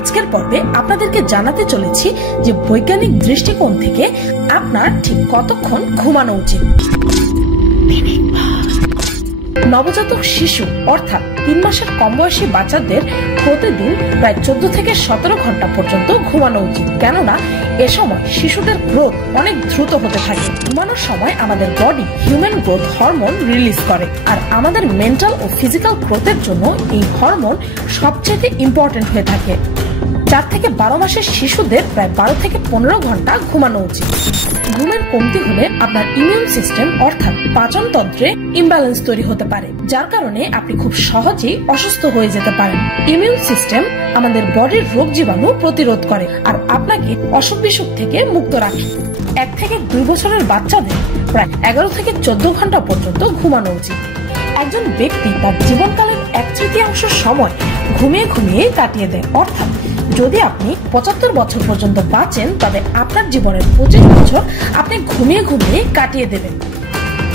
আজকের পর্বে আপনাদেরকে জানাতে চলেছি যে বৈজ্ঞানিক দৃষ্টিকোণ থেকে আপনার ঠিক কতক্ষণ ঘুমানো উচিত। নবজাতক শিশু অর্থাৎ 3 মাসের কম বয়সী বাচ্চাদের প্রতিদিন প্রায় 14 থেকে 17 ঘন্টা পর্যন্ত ঘুমানো উচিত, কেননা এ সময় শিশুদের গ্রোথ অনেক দ্রুত হতে থাকে। ঘুমানোর সময় আমাদের body human growth hormone release করে, আর আমাদের মেন্টাল ও ফিজিক্যাল গ্রোথের জন্য এই হরমোন সবচেয়ে ইম্পর্টেন্ট হয়ে থাকে। 4 থেকে 12 মাসের শিশুদের প্রায় 12 থেকে 15 ঘন্টা ঘুমানো উচিত। ঘুমের কমতি হলে আপনার ইমিউন সিস্টেম অর্থাৎ পাচনতন্ত্রে ইমব্যালেন্স তৈরি হতে পারে, যার কারণে আপনি খুব সহজেই অসুস্থ হয়ে যেতে পারেন। ইমিউন সিস্টেম আমাদের বডির রোগ জীবাণু প্রতিরোধ করে আর আপনাকে অসুখ বিসুখ থেকে মুক্ত রাখে। 1 থেকে 2 বছরের বাচ্চাদের প্রায় 11 থেকে 14 ঘন্টা পর্যন্ত ঘুমানো উচিত। একজন ব্যক্তি তার জীবনকালের 1/3 সময় ঘুমিয়ে ঘুমিয়ে কাটিয়ে দেয়, অর্থাৎ যদি আপনি 75 বছর পর্যন্ত বাঁচেন তবে আপনার জীবনের 25 বছর আপনি ঘুমিয়ে ঘুমিয়ে কাটিয়ে দেবেন।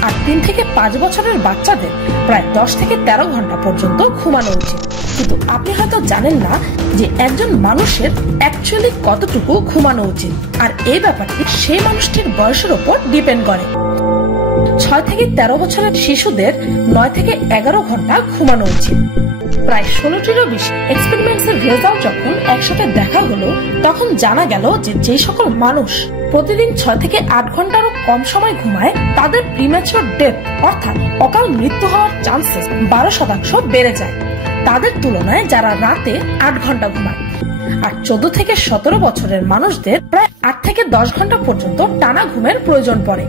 আর 3 থেকে 5 বছরের বাচ্চাদের প্রায় 10 থেকে 13 ঘন্টা পর্যন্ত ঘুমানো উচিত। কিন্তু আপনি হয়তো জানেন না যে একজন মানুষের অ্যাকচুয়ালি কতটুকু ঘুমানো উচিত, আর এই ব্যাপারটি সেই মানুষটির বয়সের উপর ডিপেন্ড করে। 6 থেকে 13 বছরের শিশুদের 9 থেকে 11 ঘন্টা ঘুমানো উচিত। প্রায় 16টিরও বেশি এক্সপেরিমেন্টস এর রেজাল্ট যখন একসাথে দেখা হলো, তখন জানা গেল যে সকল মানুষ প্রতিদিন 6 থেকে 8 ঘন্টারও কম সময় ঘুমায় তাদের প্রিম্যাচিওর ডেথ অর্থাৎ অকাল মৃত্যু হওয়ার চান্সেস 12% বেড়ে যায় তাদের তুলনায় যারা রাতে 8 ঘন্টা ঘুমায়। আর 14 থেকে 17 বছরের মানুষদের প্রায় 8 থেকে 10 ঘন্টা পর্যন্ত টানা ঘুমের প্রয়োজন পড়ে।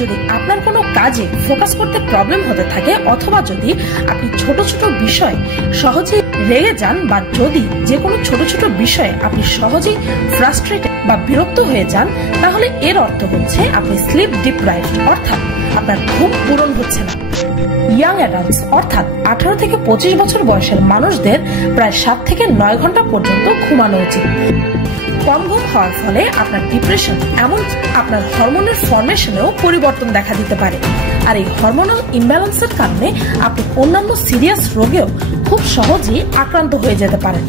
যদি আপনার কোনো কাজে ফোকাস করতে প্রবলেম হতে থাকে, অথবা যদি আপনি ছোট ছোট বিষয় সহজেই রেগে যান, বা যদি যে কোনো ছোট ছোট বিষয়ে আপনি সহজেই ফ্রাস্ট্রেটেড বা বিরক্ত হয়ে যান, তাহলে এর অর্থ হচ্ছে আপনি স্লিপ ডিপ্রাইভড অর্থাৎ আপনার ঘুম পূরণ হচ্ছে না। ইয়াং অ্যাডাল্টস অর্থাৎ 18 থেকে 25 বছর বয়সের মানুষদের প্রায় 7 থেকে 9 ঘন্টা পর্যন্ত ঘুমানো উচিত। কম ঘুম হওয়ার ফলে আপনার ডিপ্রেশন এমনকি আপনার হরমোনের ফরমেশনেও পরিবর্তন দেখা দিতে পারে, আর এই হরমোনাল ইমব্যালেন্সের কারণে আপনি অন্যান্য সিরিয়াস রোগেও খুব সহজেই আক্রান্ত হয়ে যেতে পারেন।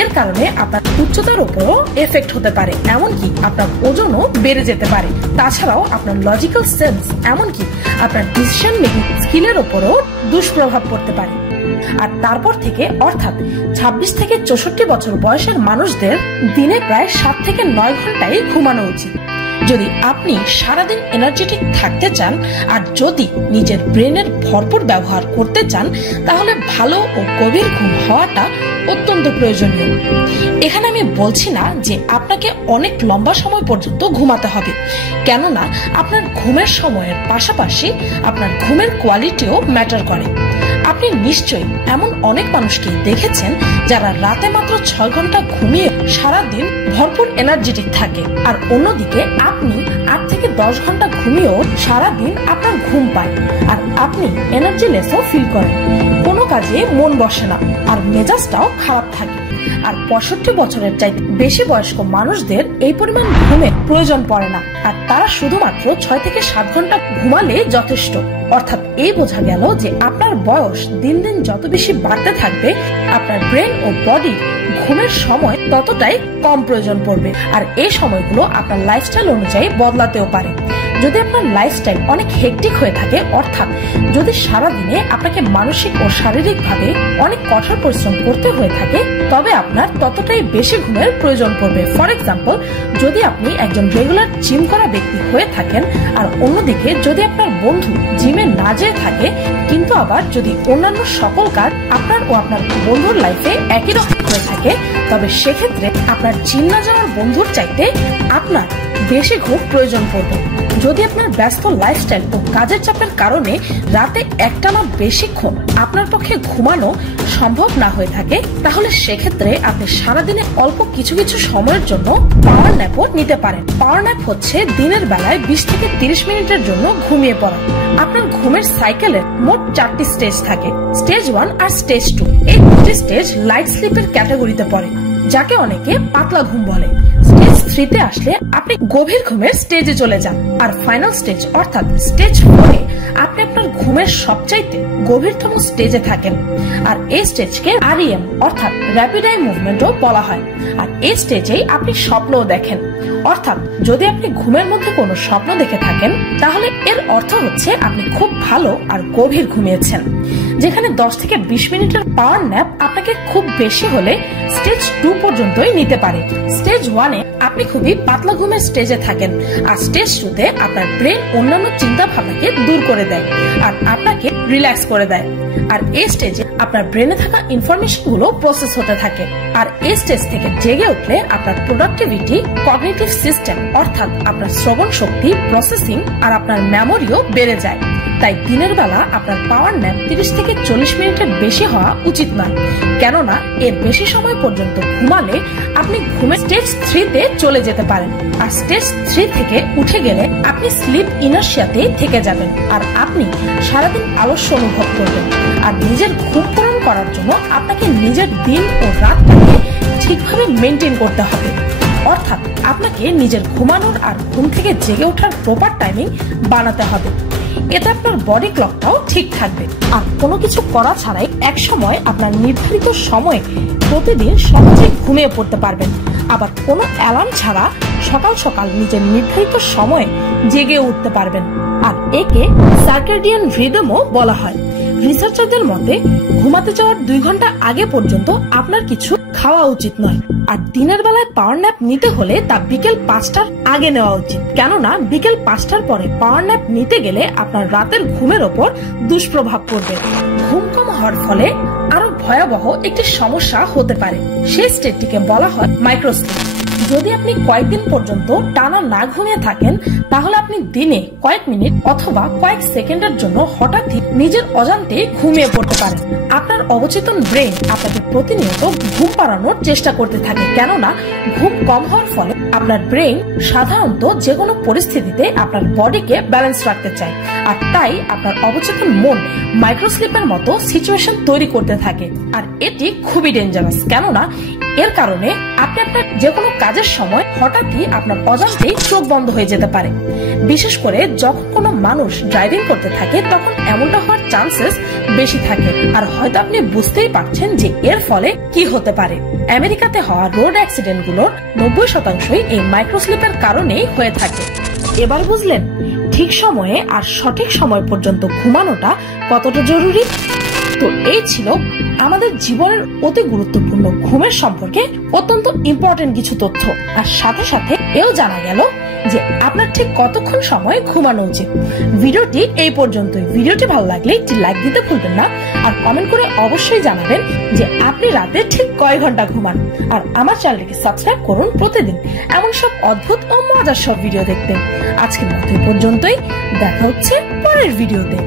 এর কারণে আপনার উচ্চতার উপরও এফেক্ট হতে পারে, এমনকি আপনার ওজনও বেড়ে যেতে পারে। তাছাড়াও আপনার লজিক্যাল সেন্স এমনকি আপনার ডিসিশন মেকিং স্কিলের উপরও দুষ্প্রভাব পড়তে পারে। আর তারপর থেকে অর্থাৎ 26 থেকে 64 বছর বয়সের মানুষদের দিনে প্রায় 7 থেকে 9 ঘন্টায় ঘুমানো উচিত। যদি আপনি সারাদিন এনার্জেটিক থাকতে চান আর যদি নিজের ব্রেনের ভরপুর ব্যবহার করতে চান, তাহলে ভালো ও গভীর ঘুম হওয়াটা অত্যন্ত প্রয়োজনীয়। এখানে আমি বলছি না যে আপনাকে অনেক লম্বা সময় পর্যন্ত ঘুমাতে হবে, কেননা আপনার ঘুমের সময়ের পাশাপাশি আপনার ঘুমের কোয়ালিটিও ম্যাটার করে। আপনি নিশ্চয়ই এমন অনেক মানুষকে দেখেছেন যারা রাতে মাত্র 6 ঘন্টা ঘুমিয়ে সারাদিন ভরপুর এনার্জেটিক থাকে, আর অন্যদিকে আপনি 8 থেকে 10 ঘন্টা ঘুমিয়েও সারাদিন আপনার ঘুম পায় আর আপনি এনার্জিলেসও ফিল করেন। কোনো কাজে মন বসে না আর মেজাজটাও খারাপ থাকে। আর 65 বছরের চাইতে বেশি বয়স্ক মানুষদের এই পরিমাণ ঘুমের প্রয়োজন পড়ে না, আর তারা শুধুমাত্র 6 থেকে 7 ঘন্টা ঘুমালে যথেষ্ট। অর্থাৎ এই বোঝা গেল যে আপনার বয়স দিন দিন যত বেশি বাড়তে থাকবে, আপনার ব্রেন ও বডি ঘুমের সময় ততটাই কম প্রয়োজন পড়বে, আর এই সময়গুলো আপনার লাইফস্টাইল অনুযায়ী বদলাতেও পারে। যদি আপনার লাইফস্টাইল অনেক হেক্টিক হয়ে থাকে, অর্থাৎ যদি সারাদিনে আপনাকে মানসিক ও শারীরিক ভাবে অনেক কঠোর পরিশ্রম করতে হয়ে থাকে, তবে আপনার ততটাই বেশি ঘুমের প্রয়োজন পড়বে। ফর এক্সাম্পল, যদি আপনি একজন রেগুলার জিম করা ব্যক্তি হয়ে থাকেন, আর অন্যদিকে যদি আপনার বন্ধু জিমে না যেয়ে থাকে, কিন্তু আবার যদি অন্যান্য সকল কাজ আপনার ও আপনার বন্ধুর লাইফে একই রকম হয়ে থাকে, তবে সেক্ষেত্রে আপনার জিম না যাওয়ার বন্ধুর চাইতে আপনার বেশি ঘুম প্রয়োজন পড়বে। যদি আপনার ব্যস্ত লাইফস্টাইল ও কাজের চাপের কারণে রাতে একটানা বেশিক্ষণ আপনার পক্ষে ঘুমানো সম্ভব না হয়ে থাকে, তাহলে সেক্ষেত্রে আপনি সারাদিনে অল্প কিছু কিছু সময়ের জন্য পাওয়ার ন্যাপও নিতে পারেন। পাওয়ার ন্যাপ হচ্ছে দিনের বেলায় 20 থেকে 30 মিনিটের জন্য ঘুমিয়ে পড়া। আপনার ঘুমের সাইকেলের মোট 4টি স্টেজ থাকে, স্টেজ 1 আর স্টেজ 2। এই দুটি স্টেজ লাইট স্লিপের ক্যাটাগরিতে পড়ে। যাকে অনেকে পাতলা ঘুম বলে। স্টেজ 3 তে আসলে আপনি গভীর ঘুমের স্টেজে চলে যান। আর ফাইনাল স্টেজ অর্থাৎ স্টেজ 4 এ আপনি আপনার ঘুমের সবচাইতে গভীরতম স্টেজে থাকেন। আর এই স্টেজকে REM অর্থাৎ র্যাপিড আই মুভমেন্টও বলা হয়। আর এই স্টেজেই আপনি স্বপ্নও দেখেন। অর্থাৎ যদি আপনি ঘুমের মধ্যে কোনো স্বপ্ন দেখে থাকেন তাহলে এর অর্থ হচ্ছে আপনি খুব ভালো আর গভীর ঘুমিয়েছেন। যেখানে 10 থেকে 20 মিনিটের পাওয়ার ন্যাপ আপনাকে খুব বেশি হলে স্টেজ 2 পর্যন্তই নিতে পারে। স্টেজ 1 এ আপনি খুবই পাতলা ঘুমের স্টেজে থাকেন। আর স্টেজ 2 তে আপনার ব্রেন অন্যান্য চিন্তা ভাবনাকে দূর করে দেয় আর আপনাকে রিল্যাক্স করে দেয়। আর এই স্টেজে আপনার ব্রেনে থাকা ইনফরমেশন গুলো প্রসেস হতে থাকে। আর এই স্টেজ থেকে জেগে উঠলে আপনার প্রোডাক্টিভিটি, কগনিটিভ সিস্টেম অর্থাৎ আপনার শ্রবণ শক্তি, প্রসেসিং আর আপনার মেমোরিও বেড়ে যায়। তাই দিনের বেলা আপনার পাওয়ার ন্যাপ 30 থেকে 40 মিনিটের বেশি হওয়া উচিত নয়, কেননা এর বেশি সময় পর্যন্ত ঘুমালে আপনি ঘুমের স্টেজ 3 তে চলে যেতে পারেন। আর স্টেজ 3 থেকে উঠে গেলে আপনি স্লিপ ইনার্শিয়াতে থেকে যাবেন আর আপনি সারাদিন আলস্য অনুভব করবেন। আর নিজের ঘুম পূরণ করার জন্য আপনাকে নিজের দিন ও রাতটাকে ঠিকভাবে মেনটেন করতে হবে। অর্থাৎ আপনাকে নিজের ঘুমানোর আর ঘুম থেকে জেগে ওঠার প্রপার টাইমিং বানাতে হবে। এতে আপনার বডি ক্লকটাও ঠিক থাকবে। আর কোনো কিছু করা ছাড়াই এক সময় আপনার নির্ধারিত সময়ে প্রতিদিন সহজে ঘুমিয়ে পড়তে পারবেন। আবার কোনো অ্যালার্ম ছাড়া সকাল সকাল নিজের নির্ধারিত সময়ে জেগে উঠতে পারবেন। আর একে সার্কেডিয়ান রিদমও বলা হয়। রিসার্চারদের মতে ঘুমাতে যাওয়ার 2 ঘন্টা আগে পর্যন্ত আপনার কিছু খাওয়া উচিত নয়। আর দিনের বেলায় পাওয়ার ন্যাপ নিতে হলে তা বিকেল 5টার আগে নেওয়া উচিত, কেননা বিকেল 5টার পরে পাওয়ার ন্যাপ নিতে গেলে আপনার রাতের ঘুমের ওপর দুষ্প্রভাব পড়বে। ঘুম কম হওয়ার ফলে আরো ভয়াবহ একটি সমস্যা হতে পারে। সেই স্টেটটিকে বলা হয় মাইক্রোস্লিপ। যদি আপনি কয়েকদিন পর্যন্ত টানা না ঘুমিয়ে থাকেন তাহলে আপনি দিনে কয়েক মিনিট অথবা কয়েক সেকেন্ডের জন্য হঠাৎই নিজের অজান্তে ঘুমিয়ে পড়তে পারেন। আপনার অবচেতন ব্রেন আপনাকে প্রতিনিয়ত ঘুম পাড়ানোর চেষ্টা করতে থাকে, কেননা ঘুম কম হওয়ার ফলে আপনার ব্রেন সাধারণত যে কোনো পরিস্থিতিতে আপনার বডিকে ব্যালেন্স রাখতে চায়। আর তাই আপনার অবচেতন মন মাইক্রোস্লিপের মতো সিচুয়েশন তৈরি করতে থাকে। আর এটি খুবই ডেঞ্জারাস, কেননা এর কারণে আপনি আপনার যে কোনো কাজের সময় হঠাৎই আপনার অজান্তেই চোখ বন্ধ হয়ে যেতে পারে। বিশেষ করে যখন কোনো মানুষ ড্রাইভিং করতে থাকে তখন এমনটা হওয়ার চান্সেস বেশি থাকে। আর হয়তো আপনি বুঝতেই পারছেন যে এর ফলে কি হতে পারে। আমেরিকাতে হওয়া রোড অ্যাক্সিডেন্ট গুলোর 90% এই মাইক্রোস্লিপের কারণেই হয়ে থাকে। এবার বুঝলেন ঠিক সময়ে আর সঠিক সময় পর্যন্ত ঘুমানোটা কতটা জরুরি। তো এই ছিল আমাদের জীবনের অতি গুরুত্বপূর্ণ ঘুমের সম্পর্কে অত্যন্ত ইম্পর্টেন্ট কিছু তথ্য। আর সাথে সাথে এও জানা গেল যে আপনার ঠিক কতক্ষণ সময় ঘুমানো উচিত। ভিডিওটি এই পর্যন্তই। ভিডিওটি ভালো লাগলে একটি লাইক দিতে ভুলবেন না। আর কমেন্ট করে অবশ্যই জানাবেন যে আপনি রাতে ঠিক কয় ঘন্টা ঘুমান। আর আমার চ্যানেলটিকে সাবস্ক্রাইব করুন প্রতিদিন এমন সব অদ্ভুত ও মজার সব ভিডিও দেখতে। আজকের মতো এই পর্যন্তই। দেখা হচ্ছে পরের ভিডিওতে।